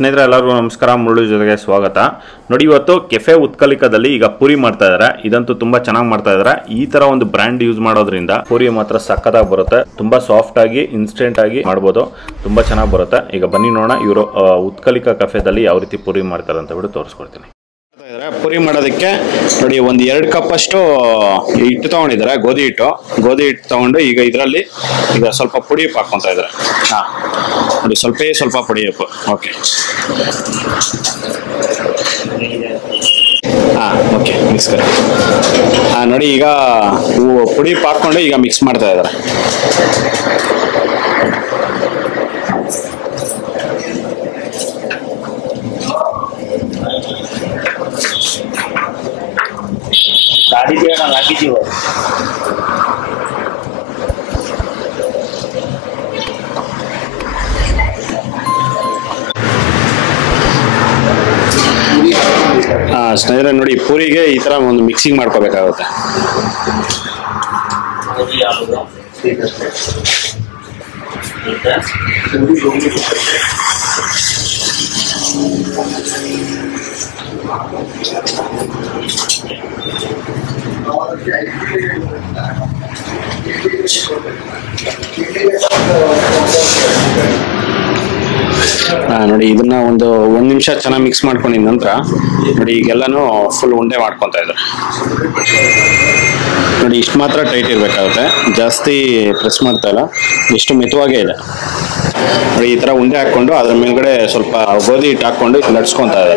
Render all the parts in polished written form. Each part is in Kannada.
ಸ್ನೇಹಿತರೆ ಎಲ್ಲರಿಗೂ ನಮಸ್ಕಾರ. ಮುಳ್ಳು ಜೊತೆಗೆ ಸ್ವಾಗತ. ನೋಡಿ, ಇವತ್ತು ಕೆಫೆ ಉತ್ಕಲಿಕದಲ್ಲಿ ಈಗ ಪೂರಿ ಮಾಡ್ತಾ ಇದ್ದಾರೆ. ಇದಂತೂ ತುಂಬಾ ಚೆನ್ನಾಗಿ ಮಾಡ್ತಾ ಇದ್ದಾರೆ. ಈ ತರ ಒಂದು ಬ್ರ್ಯಾಂಡ್ ಯೂಸ್ ಮಾಡೋದ್ರಿಂದ ಪೂರಿ ಮಾತ್ರ ಸಕ್ಕತ್ತಾಗಿ ಬರುತ್ತೆ. ತುಂಬಾ ಸಾಫ್ಟ್ ಆಗಿ ಇನ್ಸ್ಟೆಂಟ್ ಆಗಿ ಮಾಡ್ಬೋದು. ತುಂಬಾ ಚೆನ್ನಾಗಿ ಬರುತ್ತೆ. ಈಗ ಬನ್ನಿ ನೋಡೋಣ ಇವರು ಉತ್ಕಲಿಕ ಕೆಫೆದಲ್ಲಿ ಯಾವ ರೀತಿ ಪೂರಿ ಮಾಡ್ತಾರೆ ಅಂತ ಬಿಟ್ಟು ತೋರಿಸ್ಕೊಡ್ತೀನಿ. ಪೂರಿ ಮಾಡೋದಕ್ಕೆ ನೋಡಿ, ಒಂದು 2 ಕಪ್ ಅಷ್ಟು ಹಿಟ್ಟು ತಗೊಂಡಿದ್ದಾರೆ. ಗೋಧಿ ಹಿಟ್ಟು ತಗೊಂಡು ಈಗ ಇದರಲ್ಲಿ ಈಗ ಸ್ವಲ್ಪ ಪುಡಿ ಉಪ್ಪು ಹಾಕೊಂತ ಇದ್ದಾರೆ. ನೋಡಿ, ಸ್ವಲ್ಪ ಪುಡಿ ಉಪ್ಪು. ಓಕೆ, ಓಕೆ, ಮಿಕ್ಸ್ ಕರಿ. ನೋಡಿ, ಈಗ ಪುಡಿ ಉಪ್ಪು ಹಾಕೊಂಡು ಈಗ ಮಿಕ್ಸ್ ಮಾಡ್ತಾ ಇದ್ದಾರೆ. ಸ್ನೇಹಿತರೆ ನೋಡಿ, ಪೂರಿಗೆ ಈ ತರ ಒಂದು ಮಿಕ್ಸಿಂಗ್ ಮಾಡ್ಕೋಬೇಕಾಗುತ್ತೆ. ನೋಡಿ, ಇದನ್ನ ಒಂದು 1 ನಿಮಿಷ ಚೆನ್ನಾಗಿ ಮಿಕ್ಸ್ ಮಾಡ್ಕೊಂಡಿದ ನಂತರ ನೋಡಿ ಈಗೆಲ್ಲಾನು ಫುಲ್ ಉಂಡೆ ಮಾಡ್ಕೊತಾ ಇದ್ದಾರೆ. ನೋಡಿ, ಇಷ್ಟು ಮಾತ್ರ ಟೈಟ್ ಇರಬೇಕಾಗುತ್ತೆ, ಜಾಸ್ತಿ ಪ್ರೆಸ್ ಮಾಡ್ತಾ ಇಲ್ಲ, ಇಷ್ಟು ಮೆತ್ತವಾಗೇ ಇದೆ. ನೋಡಿ, ಈ ತರ ಉಂಡೆ ಹಾಕೊಂಡು ಅದ್ರ ಮೇಲ್ಗಡೆ ಸ್ವಲ್ಪ ಗೋಧಿ ಹಿಟ್ಟು ಹಾಕೊಂಡು ಲಟ್ಸ್ಕೊತಾ ಇದ್ದಾರೆ.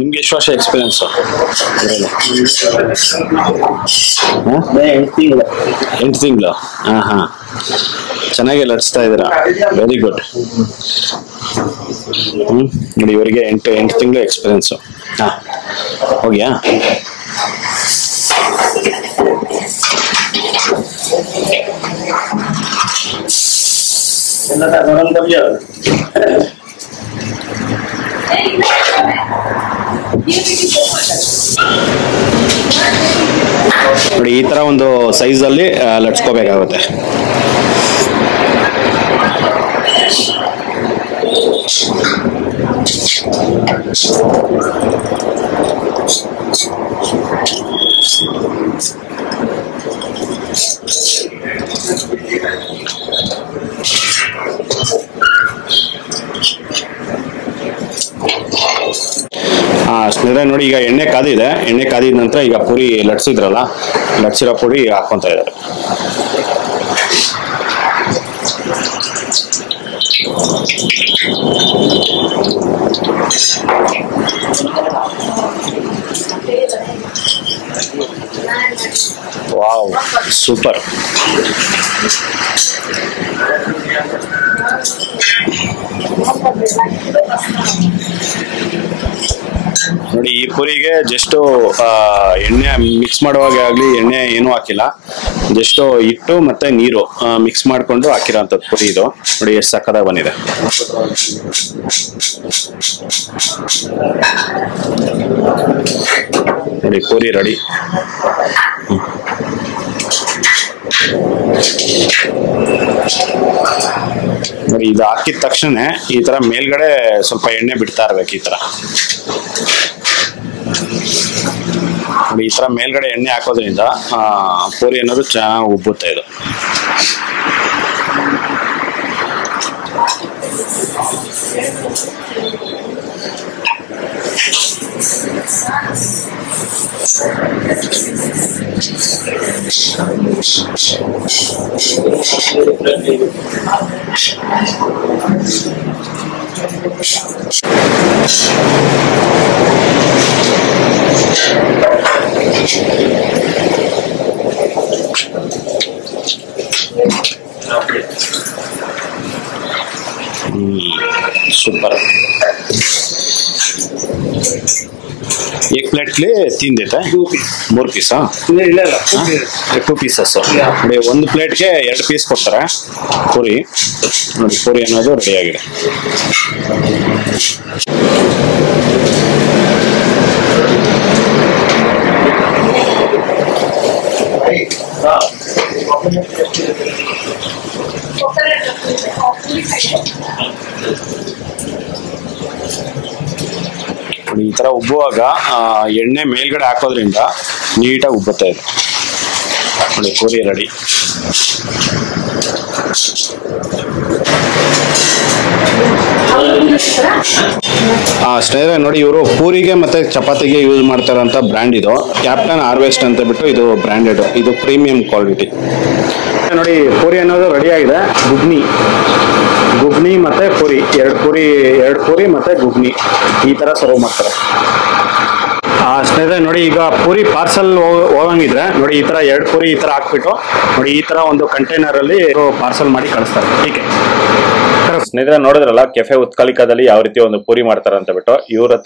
ನಿಮ್ಗೆ ಎಷ್ಟು ವರ್ಷ ಎಕ್ಸ್ಪೀರಿಯನ್ಸ್? 8 ತಿಂಗಳು. ಚೆನ್ನಾಗಿ ಲಟ್ಸ್ತಾ ಇದ್ದೀರಾ, ವೆರಿ ಗುಡ್. ನೋಡಿ, ಇವರಿಗೆ 8 ತಿಂಗಳು ಎಕ್ಸ್ಪೀರಿಯನ್ಸು. ಹೋಗ್ಯಾ? ನೋಡಿ, ಈ ತರ ಒಂದು ಸೈಜ್ ಅಲ್ಲಿ ಲಟ್ಸ್ಕೋಬೇಕಾಗುತ್ತೆ. ಸ್ನೇಹಿತರೆ ನೋಡಿ, ಈಗ ಎಣ್ಣೆ ಕಾದಿದೆ. ಎಣ್ಣೆ ಕಾದಿದ ನಂತರ ಈಗ ಪೂರಿ ಲಟ್ಸಿರೋ ಪುಡಿ ಹಾಕೊಂತ ಇದ್ದಾರೆ. Wow, super. ನೋಡಿ, ಈ ಪೂರಿಗೆ ಜಸ್ಟ್ ಎಣ್ಣೆ ಮಿಕ್ಸ್ ಮಾಡುವಾಗ ಆಗ್ಲಿ ಎಣ್ಣೆ ಏನೂ ಹಾಕಿಲ್ಲ, ಜಸ್ಟ್ ಹಿಟ್ಟು ಮತ್ತೆ ನೀರು ಮಿಕ್ಸ್ ಮಾಡ್ಕೊಂಡು ಹಾಕಿರೋಂಥದ್ದು ಪೂರಿ ಇದು. ನೋಡಿ, ಎಷ್ಟು ಸಕ್ಕತ್ತಾಗಿ ಬಂದಿದೆ. ನೋಡಿ, ಪೂರಿ ರೆಡಿ. ನೋಡಿ, ಇದು ಹಾಕಿದ ತಕ್ಷಣ ಈ ತರ ಮೇಲ್ಗಡೆ ಸ್ವಲ್ಪ ಎಣ್ಣೆ ಬಿಡ್ತಾ ಇರ್ಬೇಕು. ಈ ತರ ನೋಡಿ, ಈ ತರ ಮೇಲ್ಗಡೆ ಎಣ್ಣೆ ಹಾಕೋದ್ರಿಂದ ಪೂರಿ ಅನ್ನೋದು ಚೆನ್ನಾಗಿ ಉಬ್ಬುತ್ತೆ. ಇದು ಸೂಪರ್. एक प्लेट के लिए 3 देता है 3 पीस ಇಲ್ಲ 2 ಪೀಸಸ್ ನೋಡಿ ಒಂದು ಪ್ಲೇಟ್ಗೆ 2 ಪೀಸ್ ಕೊಡ್ತಾರೆ ಪೂರಿ ನೋಡಿ ಪೂರಿ ಅನ್ನೋದು ರೆಡಿ ಆಗಿದೆ ಈ ತರ ಉಬ್ಬುವಾಗ ಎಣ್ಣೆ ಮೇಲ್ಗಡೆ ಹಾಕೋದ್ರಿಂದ ನೀಟಾಗಿ ಉಬ್ಬುತ್ತೆ ಇದು ನೋಡಿ ಪೂರಿ ರೆಡಿ ಸ್ನೇಹಿತರೆ ನೋಡಿ ಇವರು ಪೂರಿಗೆ ಮತ್ತೆ ಚಪಾತಿಗೆ ಯೂಸ್ ಮಾಡ್ತಾರಂತ ಬ್ರ್ಯಾಂಡ್ ಇದು ಕ್ಯಾಪ್ಟನ್ ಹಾರ್ವೆಸ್ಟ್ ಅಂತ ಬಿಟ್ಟು ಇದು ಬ್ರ್ಯಾಂಡೆಡ್ ಇದು ಪ್ರೀಮಿಯಂ ಕ್ವಾಲಿಟಿ ನೋಡಿ ಪೂರಿ ಅನ್ನೋದು ರೆಡಿ ಆಗಿದೆ ಗುಗ್ನಿ ಮತ್ತೆ ಪೂರಿ ಎರಡು ಪೂರಿ ಮತ್ತೆ ಗುಗ್ನಿ ಈ ತರ ಸರ್ವ್ ಮಾಡ್ತಾರೆ ಸ್ನೇಹಿತರೆ ನೋಡಿ ಈಗ ಪೂರಿ ಪಾರ್ಸಲ್ ಹೋಗಂಗಿದ್ರೆ ನೋಡಿ ಈ ತರ 2 ಪೂರಿ ಈ ತರ ಹಾಕ್ಬಿಟ್ಟು ನೋಡಿ ಈ ತರ ಒಂದು ಕಂಟೈನರ್ ಅಲ್ಲಿ ಪಾರ್ಸಲ್ ಮಾಡಿ ಕಳಿಸ್ತಾರೆ ಹೀಗೆ ಸ್ನೇಹಿತರೆ ನೋಡಿದ್ರಲ್ಲ ಕೆಫೆ ಉತ್ಕಲಿಕಾದಲ್ಲಿ ಯಾವ ರೀತಿ ಒಂದು ಪೂರಿ ಮಾಡ್ತಾರೆ ಅಂತ ಬಿಟ್ಟು ಇವ್ರ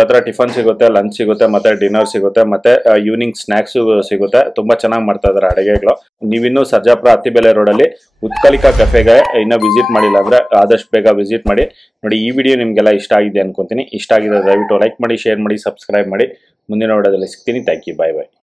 ಹತ್ರ ಟಿಫನ್ ಸಿಗುತ್ತೆ ಲಂಚ್ ಸಿಗುತ್ತೆ ಮತ್ತೆ ಡಿನ್ನರ್ ಸಿಗುತ್ತೆ ಮತ್ತೆ ಈವ್ನಿಂಗ್ ಸ್ನಾಕ್ಸ್ ಸಿಗುತ್ತೆ ತುಂಬಾ ಚೆನ್ನಾಗಿ ಮಾಡ್ತಾ ಇದಾರೆ ಅಡುಗೆಗಳು ನೀವಿನ್ನು ಸರ್ಜಾಪುರ ಅತ್ತಿಬೆಲೆ ರೋಡ್ ಅಲ್ಲಿ ಉತ್ಕಲಿಕಾ ಕೆಫೆಗೆ ಇನ್ನ ವಿಸಿಟ್ ಮಾಡಿಲ್ಲ ಅಂದ್ರೆ ಆದಷ್ಟು ಬೇಗ ವಿಸಿಟ್ ಮಾಡಿ ನೋಡಿ ಈ ವಿಡಿಯೋ ನಿಮ್ಗೆಲ್ಲ ಇಷ್ಟ ಆಗಿದೆ ಅನ್ಕೊಂತೀನಿ ಇಷ್ಟ ಆಗಿದೆ ದಯವಿಟ್ಟು ಲೈಕ್ ಮಾಡಿ ಶೇರ್ ಮಾಡಿ ಸಬ್ಸ್ಕ್ರೈಬ್ ಮಾಡಿ ಮುಂದಿನ ವಿಡಿಯೋದಲ್ಲಿ ಸಿಗ್ತೀನಿ ಥ್ಯಾಂಕ್ ಯು ಬೈ